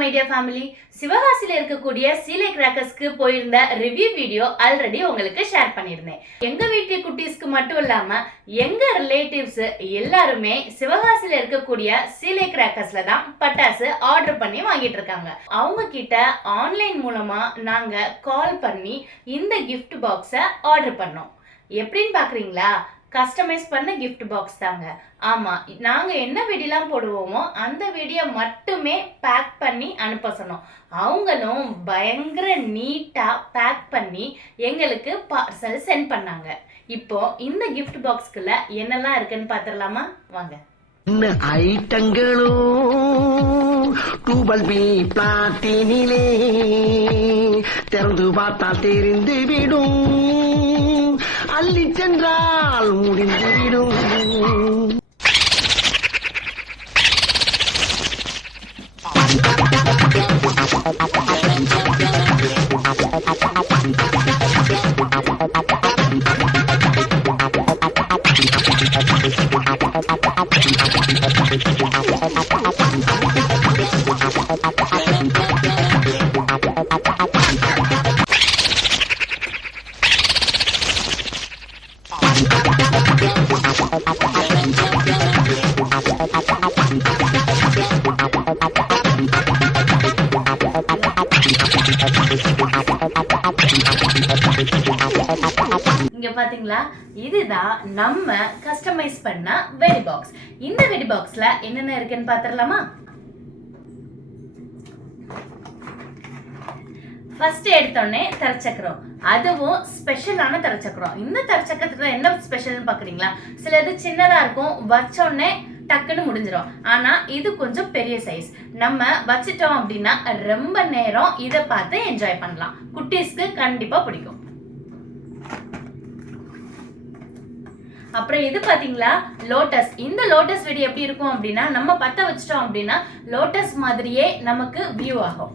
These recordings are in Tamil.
My dear family. சிவகாசியில் இருக்கக்கூடிய சீலை கிராக்கர்ஸ்க்கு போயிருந்த ரிவ்யூ வீடியோ ஆல்ரெடி உங்களுக்கு ஷேர் பண்ணியிருந்தேன். எங்க வீட்டு குட்டீஸ்க்கு மட்டும் இல்லாம எங்க ரிலேட்டிவ்ஸ் எல்லாருமே சிவகாசியில் இருக்கக்கூடிய சீலை கிராக்கர்ஸ்ல தான் பட்டாசு ஆர்டர் பண்ணி வாங்கிட்டு இருக்காங்க. அவங்க கிட்ட ஆன்லைன் மூலமா நாங்க கால் பண்ணி இந்த கிஃப்ட் பாக்ஸை ஆர்டர் பண்ணோம். எப்படின்னு பாக்குறீங்களா? கஸ்டமைஸ் பண்ண கிஃப்ட் பாக்ஸ் தாங்க. ஆமா, நாங்க என்ன வெடிலாம் போடுவோமோ அந்த வெடியை மட்டுமே பேக் பண்ணி அனுப்ப சொன்னோம். அவங்களும் பயங்கர நீட்டா பேக் பண்ணி எங்களுக்கு பார்சல் சென்ட் பண்ணாங்க. இப்போ இந்த கிஃப்ட் பாக்ஸ்க்குள்ள என்னெல்லாம் இருக்குன்னு பாத்துடலாமா? வாங்க. ஐட்டங்களோ டூபல் பி பிளாட்டினிலே திறந்து பார்த்தால் தெரிந்து விடும், அள்ளி சென்றால் முடிந்து விடும். இங்க பாத்தீங்களா, இதுதான் நம்ம கஸ்டமைஸ் பண்ண வெடி பாக்ஸ். இந்த வெடி பாக்ஸ்ல என்னென்ன இருக்குன்னு பாத்துடலாமா? ஃபர்ஸ்ட் எடுத்தோடனே தரச்சக்கரம், அதுவும் ஸ்பெஷலான தரச்சக்கரம். இந்த தரச்சக்கரத்துல என்ன ஸ்பெஷல்னு பாக்குறீங்களா? சிலது சின்னதா இருக்கும், வச்சோடனே டக்குன்னு முடிஞ்சிடும். ஆனா இது கொஞ்சம் பெரிய சைஸ். நம்ம வச்சிட்டோம் அப்படின்னா ரொம்ப நேரம் இதை பார்த்து என்ஜாய் பண்ணலாம். குட்டீஸ்க்கு கண்டிப்பா பிடிக்கும். அப்புறம் இது பாத்தீங்களா, லோட்டஸ். இந்த லோட்டஸ் வெடி எப்படி இருக்கும் அப்படின்னா, நம்ம பத்த வச்சிட்டோம் அப்படின்னா லோட்டஸ் மாதிரியே நமக்கு வியூ ஆகும்.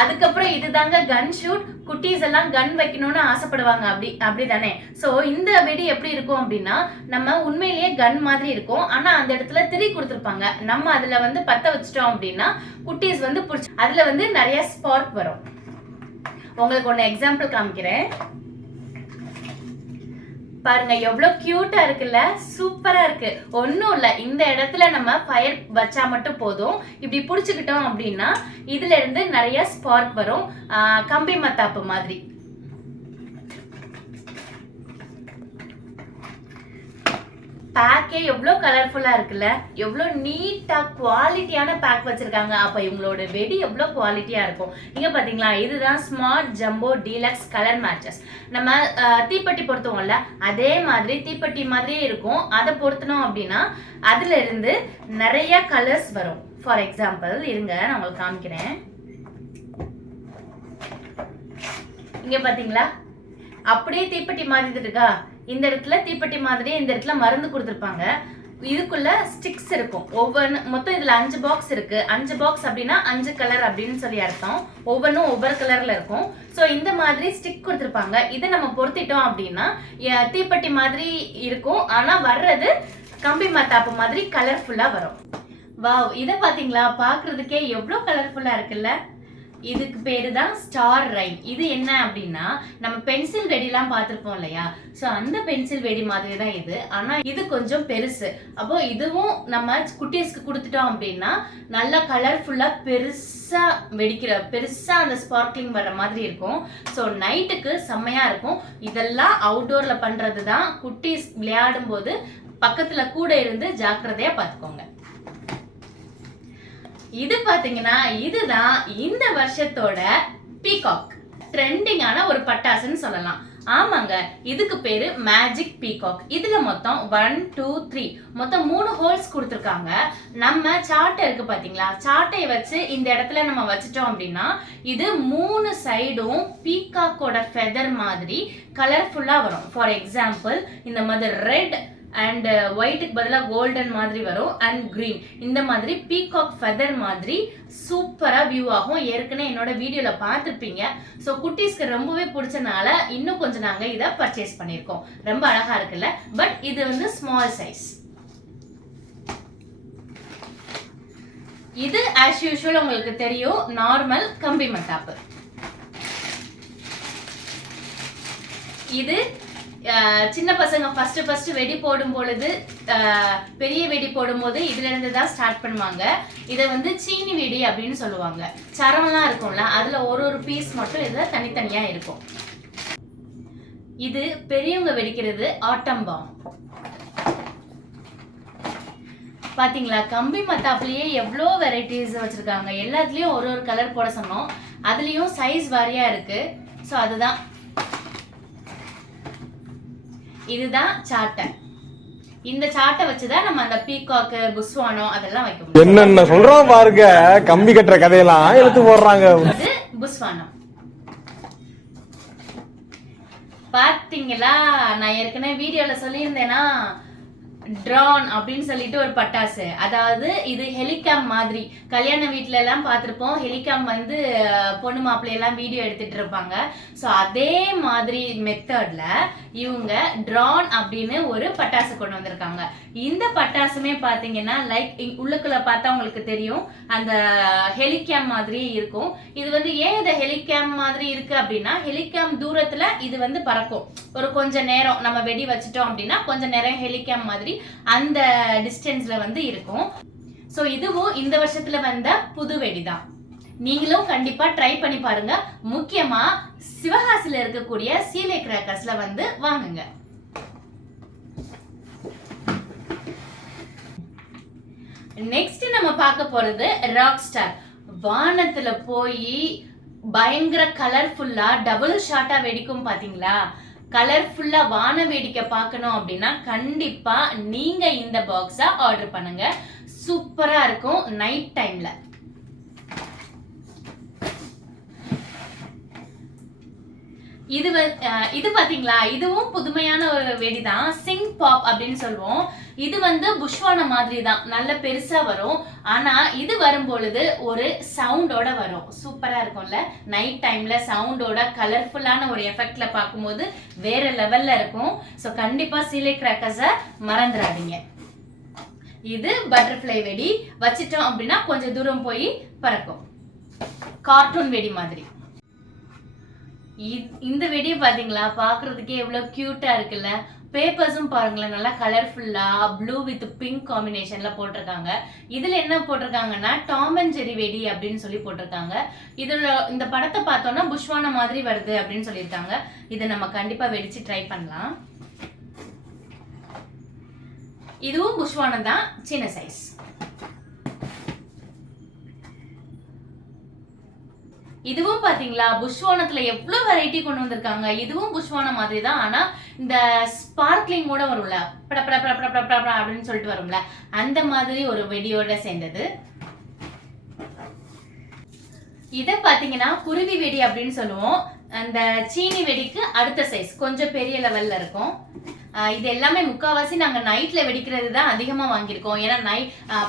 அதுக்கப்புறம் இதுதாங்க கன் ஷூட். குட்டீஸ் எல்லாம் கன் வைக்கணும்னு ஆசைப்படுவாங்க, அப்படிதானே? சோ இந்த வெடி எப்படி இருக்கும் அப்படின்னா, நம்ம உண்மையிலேயே கன் மாதிரி இருக்கும், ஆனா அந்த இடத்துல திரி கொடுத்துருப்பாங்க. நம்ம அதுல வந்து பத்த வச்சிட்டோம் அப்படின்னா குட்டீஸ் வந்து அதுல வந்து நிறைய ஸ்பார்க் வரும். உங்களுக்கு ஒன்னு எக்ஸாம்பிள் காமிக்கிறேன் பாருங்க, எவ்வளவு கியூட்டா இருக்குல்ல, சூப்பரா இருக்கு. ஒன்னும் இல்ல, இந்த இடத்துல நம்ம ஃபயர் வச்சா மட்டும் போதும். இப்படி புடிச்சுக்கிட்டோம் அப்படின்னா இதுல இருந்து நிறைய ஸ்பார்க் வரும், கம்பி மத்தாப்பு மாதிரி. பேக்கே எவ்வளோ கலர்ஃபுல்லா இருக்குல்ல, எவ்வளோ நீட்டா குவாலிட்டியான பேக் வச்சிருக்காங்க. அப்ப இவங்களோட வெடி எவ்வளோ குவாலிட்டியா இருக்கும். இங்க பாத்தீங்களா, இதுதான் smart jumbo deluxe colour matches. நம்ம தீப்பெட்டி பொருத்துவோம்ல, அதே மாதிரி தீப்பெட்டி மாதிரியே இருக்கும். அதை பொருத்தணும் அப்படின்னா அதுல இருந்து நிறைய கலர்ஸ் வரும். ஃபார் எக்ஸாம்பிள் இருங்க, நான் உங்களுக்கு காமிக்கிறேன். இங்க பாத்தீங்களா, அப்படியே தீப்பெட்டி மாதிரி இருக்கா? இந்த இடத்துல தீப்பெட்டி மாதிரி, இந்த இடத்துல மருந்து கொடுத்துருப்பாங்க. இதுக்குள்ள ஸ்டிக்ஸ் இருக்கும். மொத்தம் இதுல 5 பாக்ஸ் இருக்கு. 5 பாக்ஸ் அப்படின்னா 5 கலர் அப்படின்னு சொல்லி அர்த்தம். ஒவ்வொன்றும் ஒவ்வொரு கலர்ல இருக்கும். சோ இந்த மாதிரி ஸ்டிக் கொடுத்துருப்பாங்க. இதை நம்ம பொருத்திட்டோம் அப்படின்னா தீப்பெட்டி மாதிரி இருக்கும், ஆனா வர்றது கம்பி மத்தாப்பு மாதிரி கலர்ஃபுல்லா வரும். வாவ், இதை பாத்தீங்களா, பாக்குறதுக்கே எவ்வளவு கலர்ஃபுல்லா இருக்குல்ல. இதுக்கு பேரு தான் ஸ்டார் ரைன். இது என்ன அப்படின்னா, நம்ம பென்சில் வெடிலாம் பார்த்துருப்போம் இல்லையா? ஸோ அந்த பென்சில் வெடி மாதிரி தான் இது, ஆனா இது கொஞ்சம் பெருசு. அப்போ இதுவும் நம்ம குட்டீஸ்க்கு கொடுத்துட்டோம் அப்படின்னா நல்லா கலர்ஃபுல்லா பெருசா பெருசா அந்த ஸ்பார்க்லிங் வர்ற மாதிரி இருக்கும். ஸோ நைட்டுக்கு செம்மையா இருக்கும். இதெல்லாம் அவுட்டோர்ல பண்றது தான். குட்டீஸ் விளையாடும் போது பக்கத்துல கூட இருந்து ஜாக்கிரதையா பார்த்துக்கோங்க. இது பாத்தீங்கன்னா, இதுதான் இந்த வருஷத்தோட பீகாக். ட்ரெண்டிங்கான ஒரு பட்டாசுன்னு சொல்லலாம். ஆமாங்க, இதுக்கு பேரு மேஜிக் பீகாக். இதுல மொத்தம் 1 2 3 மொத்தம் 3 ஹோல்ஸ் கொடுத்துருக்காங்க. நம்ம சாட்டை இருக்கு பாத்தீங்களா, சாட்டையை வச்சு இந்த இடத்துல நம்ம வச்சுட்டோம் அப்படின்னா இது 3 சைடும் பீகாக்கோட ஃபெதர் மாதிரி கலர்ஃபுல்லா வரும். ஃபார் எக்ஸாம்பிள் இந்த மாதிரி ரெட் அண்ட் ஒயிட்டுக்கு பதிலாக கோல்டன் மாதிரி வரும், அண்ட் கிரீன். இந்த மாதிரி பீகாக் ஃபெதர் மாதிரி சூப்பரா வியூ ஆகும். ஏற்கனவே என்னோட வீடியோல பார்த்துருப்பீங்க. ஸோ குட்டீஸ்க்கு ரொம்பவே பிடிச்சனால இன்னும் கொஞ்சம் நாங்க இதை பர்ச்சேஸ் பண்ணியிருக்கோம். ரொம்ப அழகா இருக்குல்ல. பட் இது வந்து ஸ்மால் சைஸ். இது as usual உங்களுக்கு தெரியும் நார்மல் கம்பி மத்தாப்பு. இது சின்ன பசங்க ஃபர்ஸ்ட் வெடி போடும் பொழுது பெரிய வெடி போடும்போது இதுல இருந்து தான் ஸ்டார்ட் பண்ணுவாங்க. இதை வந்து சீனி வெடி அப்படின்னு சொல்லுவாங்க. சரமெல்லாம் இருக்கும்ல, அதுல ஒரு பீஸ் மட்டும் இதுல தனித்தனியா இருக்கும். இது பெரியவங்க வெடிக்கிறது ஆட்டம் பாம். பாத்தீங்களா, கம்பி மத்தாப்புலயே எவ்வளோ வெரைட்டிஸ் வச்சிருக்காங்க. எல்லாத்துலயும் ஒரு கலர் போட சொன்னோம், அதுலயும் சைஸ் வாரியா இருக்கு. ஸோ அதுதான், இதுதான் சாட்டை. இந்த சாட்டை வச்சுதான் நம்ம அந்த பீகாக்கு, புஸ்வானம் அதெல்லாம் வைக்க முடியும். என்னென்ன சொல்றோம் பாருங்க, கம்பி கட்டுற கதையெல்லாம் எடுத்து போடுறாங்க. இது புஸ்வானம். பாத்தீங்களா, நான் ஏற்கனவே வீடியோல சொல்லியிருந்தேன்னா ட்ரான் அப்படின்னு சொல்லிட்டு ஒரு பட்டாசு. அதாவது இது ஹெலிகாம் மாதிரி கல்யாண வீட்டுல எல்லாம் பார்த்திருப்போம். ஹெலிகாம் வந்து பொண்ணு மாப்பிள்ளை எல்லாம் வீடியோ எடுத்துட்டு இருப்பாங்க. ஸோ அதே மாதிரி மெத்தட்ல இவங்க ட்ரான் அப்படின்னு ஒரு பட்டாசு கொண்டு வந்திருக்காங்க. இந்த பட்டாசுமே பாத்தீங்கன்னா லைக் உள்ளுக்குள்ள பார்த்தா உங்களுக்கு தெரியும் அந்த ஹெலிகாம் மாதிரி இருக்கும். இது வந்து ஏன் இந்த ஹெலிகாம் மாதிரி இருக்கு அப்படின்னா, ஹெலிகாம் தூரத்துல இது வந்து பறக்கும். ஒரு கொஞ்ச நேரம் நம்ம வெடி வச்சிட்டோம் அப்படின்னா கொஞ்ச நேரம் ஹெலிகாம் மாதிரி அந்த டிஸ்டன்ஸ்ல வந்து இருக்கும். சோ இதுவும் இந்த வருஷத்துல வந்த புது வெடிதான். நீங்களும் கண்டிப்பா ட்ரை பண்ணி பாருங்க. முக்கியமா சிவகாசில இருக்கக்கூடிய சீலை கிராக்கர்ஸ்ல வந்து வாங்குங்க. நெக்ஸ்ட் நம்ம பார்க்க போறது ராக் ஸ்டார். வானத்துல போய் பயங்கர கலர்ஃபுல்லா டபுள் ஷாட்டா வெடிக்கும் பாத்தீங்களா. கலர்ஃபுல்லா வான வேடிக்கை பார்க்கணும் அப்படின்னா கண்டிப்பா நீங்க இந்த பாக்ஸா ஆர்டர் பண்ணுங்க. சூப்பரா இருக்கும் நைட் டைம்ல. இது பாத்தீங்களா, இதுவும் புதுமையான ஒரு வெடிதான். சிங் பாப் அப்படின்னு சொல்லுவோம். இது வந்து புஷ்வான மாதிரி தான், நல்ல பெருசா வரும். ஆனா இது வரும் பொழுது ஒரு சவுண்டோட வரும். சூப்பரா இருக்கும்ல, நைட் டைம்ல சவுண்டோட கலர்ஃபுல்லான ஒரு எஃபெக்ட்ல பார்க்கும்போது வேற லெவல்ல இருக்கும். ஸோ கண்டிப்பா சீலை கிராக்கர்ஸை மறந்துடாதீங்க. இது பட்டர்ஃப்ளை வெடி. வச்சிட்டோம் அப்படின்னா கொஞ்சம் தூரம் போய் பறக்கும். கார்ட்டூன் வெடி மாதிரி. இந்த வெடியை பாத்தீங்களா, பாக்குறதுக்கே எவ்வளவு கியூட்டா இருக்குல்ல. பேப்பர்ஸும் பாருங்களேன், நல்லா கலர்ஃபுல்லா ப்ளூ வித் பிங்க் காம்பினேஷன்ல போட்டிருக்காங்க. இதுல என்ன போட்டிருக்காங்கன்னா டாம் அண்ட் ஜெரி வெடி அப்படின்னு சொல்லி போட்டிருக்காங்க. இதுல இந்த படத்தை பார்த்தோம்னா புஷ்வான மாதிரி வருது அப்படின்னு சொல்லியிருக்காங்க. இதை நம்ம கண்டிப்பா வெடிச்சு ட்ரை பண்ணலாம். இதுவும் புஷ்வானம் தான், சின்ன சைஸ். இதுவும் பாத்தீங்களா, புஷ்வானத்துல எவ்வளவு வெரைட்டி கொண்டு வந்திருக்காங்க. இதுவும் புஷ்வானம் மாதிரி தான், ஆனா இந்த ஸ்பார்க்லிங் கூட வரும்ல, பட பட பட பட பட பட அப்படின்னு சொல்லிட்டு வரும்ல, அந்த மாதிரி ஒரு வெடியோட சேர்ந்தது. இத பாத்தீங்கன்னா குருவி வெடி அப்படின்னு சொல்லுவோம். அந்த சீனி வெடிக்கு அடுத்த சைஸ், கொஞ்சம் பெரிய லெவல்ல இருக்கும். இது எல்லாமே முக்காவாசி நாங்க நைட்ல வெடிக்கிறது தான் அதிகமா வாங்கியிருக்கோம். ஏன்னா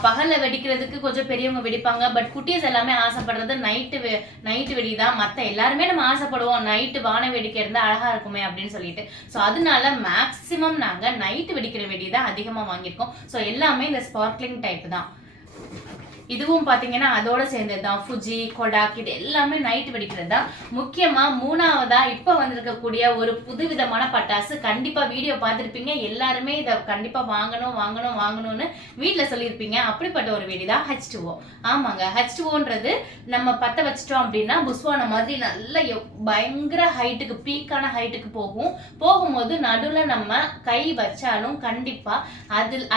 பகல்ல வெடிக்கிறதுக்கு கொஞ்சம் பெரியவங்க வெடிப்பாங்க. பட் குட்டீஸ் எல்லாமே ஆசைப்படுறது நைட்டு வெடி தான். மற்ற எல்லாருமே நம்ம ஆசைப்படுவோம் நைட்டு வான வெடிக்க இருந்தா அழகா இருக்குமே அப்படின்னு சொல்லிட்டு. ஸோ அதனால மேக்சிமம் நாங்க நைட்டு வெடிக்கிற வெடி தான் அதிகமா வாங்கியிருக்கோம். ஸோ எல்லாமே இந்த ஸ்பார்க்லிங் டைப் தான். இதுவும் பாத்தீங்கன்னா அதோட சேர்ந்ததுதான். ஃபுஜி, கொடாக் இது எல்லாமே நைட் வெடிக்கிறது தான். முக்கியமா மூணாவதா இப்ப வந்திருக்கக்கூடிய ஒரு புதுவிதமான பட்டாசு. கண்டிப்பா வீடியோ பார்த்திருப்பீங்க, எல்லாருமே இதை கண்டிப்பா வாங்கணும் வாங்கணும் வாங்கணும்னு வீட்டுல சொல்லியிருப்பீங்க. அப்படிப்பட்ட ஒரு வெடிதான் H2O. ஆமாங்க, H2Oன்றது நம்ம பத்த வச்சிட்டோம் அப்படின்னா புஸ்வான மாதிரி நல்ல பயங்கர ஹைட்டுக்கு, பீக்கான ஹைட்டுக்கு போகும்போது நடுவுல நம்ம கை வச்சாலும் கண்டிப்பா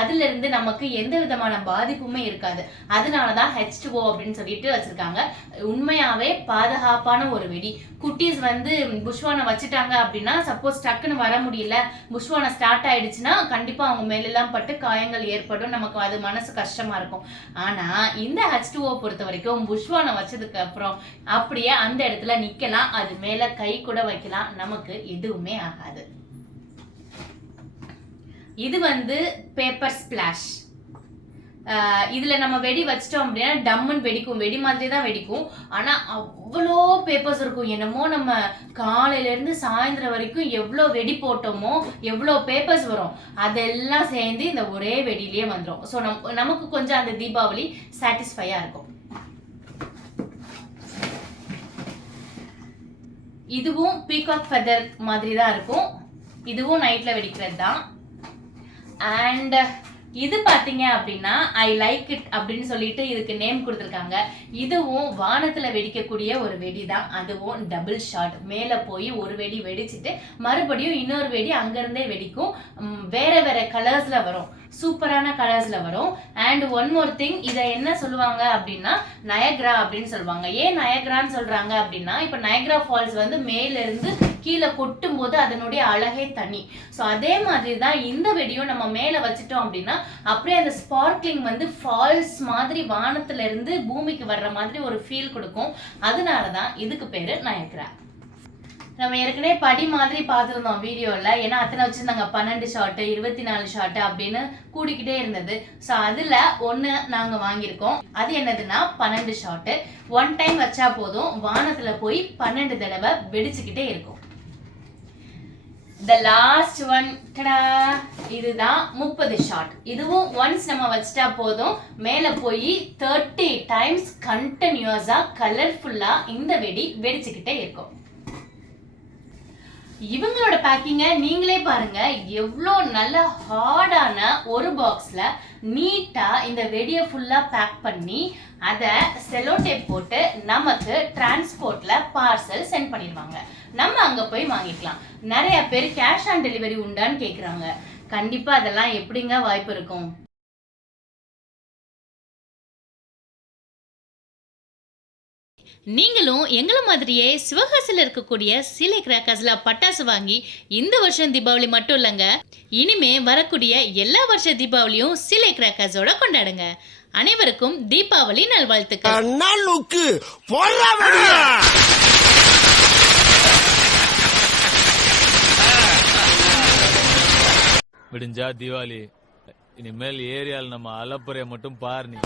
அதுல இருந்து நமக்கு எந்த விதமான பாதிப்புமே இருக்காது. அதனாலதான் H2O அப்படின்னு சொல்லிட்டு வச்சிருக்காங்க. உண்மையாவே பாதுகாப்பான ஒரு வெடி. குட்டீஸ் வந்து புஷ்வான வச்சுட்டாங்க அப்படின்னா சப்போஸ் டக்குன்னு வர முடியல, புஷ்வான ஸ்டார்ட் ஆயிடுச்சுன்னா கண்டிப்பா அவங்க மேலெல்லாம் பட்டு காயங்கள் ஏற்படும். நமக்கு அது மனசு கஷ்டமா இருக்கும். ஆனா இந்த H2O பொறுத்த வரைக்கும் புஷ்வான வச்சதுக்கு அப்புறம் அப்படியே அந்த இடத்துல நிக்கலாம், அது மேல கை கூட வைக்கலாம், நமக்கு எதுவுமே ஆகாது. இது வந்து பேப்பர் ஸ்பிளாஷ். இதுல நம்ம வெடி வச்சிட்டோம் அப்படின்னா டம்முன்னு வெடிக்கும், வெடி மாதிரி தான் வெடிக்கும். ஆனா அவ்வளோ பேப்பர்ஸ் இருக்கும். என்னமோ நம்ம காலையில இருந்து சாயந்தரம் வரைக்கும் எவ்வளோ வெடி போட்டோமோ எவ்வளோ பேப்பர்ஸ் வரும், அதெல்லாம் சேர்ந்து இந்த ஒரே வெடியிலேயே வந்துடும். ஸோ நமக்கு கொஞ்சம் அந்த தீபாவளி சாட்டிஸ்ஃபையா இருக்கும். இதுவும் பீகாக் ஃபெதர் மாதிரி தான் இருக்கும். இதுவும் நைட்ல வெடிக்கிறது தான். அண்ட் இது பாத்தீங்க அப்படின்னா ஐ லைக் இட் அப்படின்னு சொல்லிட்டு இதுக்கு நேம் கொடுத்துருக்காங்க. இதுவும் வானத்துல வெடிக்கக்கூடிய ஒரு வெடி தான். அதுவும் டபுள் ஷாட். மேல போய் ஒரு வெடி வெடிச்சுட்டு மறுபடியும் இன்னொரு வெடி அங்கிருந்தே வெடிக்கும். வேற வேற கலர்ஸ்ல வரும், சூப்பரான கலர்ஸ்ல வரும். அண்ட் ஒன் மோர் திங், இதை என்ன சொல்லுவாங்க அப்படின்னா நயக்ரா அப்படின்னு சொல்லுவாங்க. ஏன் நயக்ரான்னு சொல்றாங்க அப்படின்னா, இப்ப நயக்ரா ஃபால்ஸ் வந்து மேல இருந்து கீழே கொட்டும் போது அதனுடைய அழகே தனி. ஸோ அதே மாதிரி தான் இந்த வெடியும் நம்ம மேலே வச்சுட்டோம் அப்படின்னா அப்படியே அந்த ஸ்பார்க்லிங் வந்து ஃபால்ஸ் மாதிரி வானத்துல இருந்து பூமிக்கு வர்ற மாதிரி ஒரு ஃபீல் கொடுக்கும். அதனால தான் இதுக்கு பேரு நயக்ரா. நம்ம ஏற்கனவே படி மாதிரி பார்த்துருந்தோம் வீடியோவில். ஏன்னா அத்தனை வச்சுருந்தாங்க, 12 ஷாட்டு 24 ஷாட்டு அப்படின்னு கூடிக்கிட்டே இருந்தது. ஸோ அதில் ஒன்று நாங்கள் வாங்கியிருக்கோம். அது என்னதுன்னா 12 ஷாட்டு. ஒன் டைம் வச்சா போதும், வானத்தில் போய் 12 தடவை வெடிச்சுக்கிட்டே இருக்கும். The last one, டடா, இதுதான் 30 ஷாட். இதுவும் ஒன்ஸ் நம்ம வச்சிட்டா போதும், மேல போய் 30 டைம்ஸ் கண்டினியூஸா கலர்ஃபுல்லா இந்த வெடி வெடிச்சுக்கிட்டே இருக்கும். இவங்களோட பேக்கிங்க நீங்களே பாருங்க, எவ்வளோ நல்ல ஹார்டான ஒரு பாக்ஸ்ல நீட்டா இந்த வெடியை ஃபுல்லா பேக் பண்ணி அதை செலோ டேப் போட்டு நமக்கு டிரான்ஸ்போர்ட்ல பார்சல் சென்ட் பண்ணிடுவாங்க. நம்ம அங்க போய் வாங்கிக்கலாம். நிறைய பேர் கேஷ் ஆன் டெலிவரி உண்டான்னு கேக்குறாங்க. கண்டிப்பா அதெல்லாம் எப்படிங்க வாய்ப்பு இருக்கும்? நீங்களும் எங்களை மாதிரியே சிவகாசியில் இருக்கக்கூடிய சீலை கிராக்கர்ஸ்ல பட்டாசு வாங்கி இந்த வருஷம் தீபாவளி மட்டும் இல்லைங்க, இனிமே வரக்கூடிய எல்லா வருஷ தீபாவளியும் சீலை கிராக்கர்ஸோட கொண்டாடுங்க. அனைவருக்கும் தீபாவளி நல்வாழ்த்துக்கள். விடிஞ்சா தீபாவளி. இனிமேல் ஏரியால நம்ம அலப்புறைய மட்டும் பாரு நீ.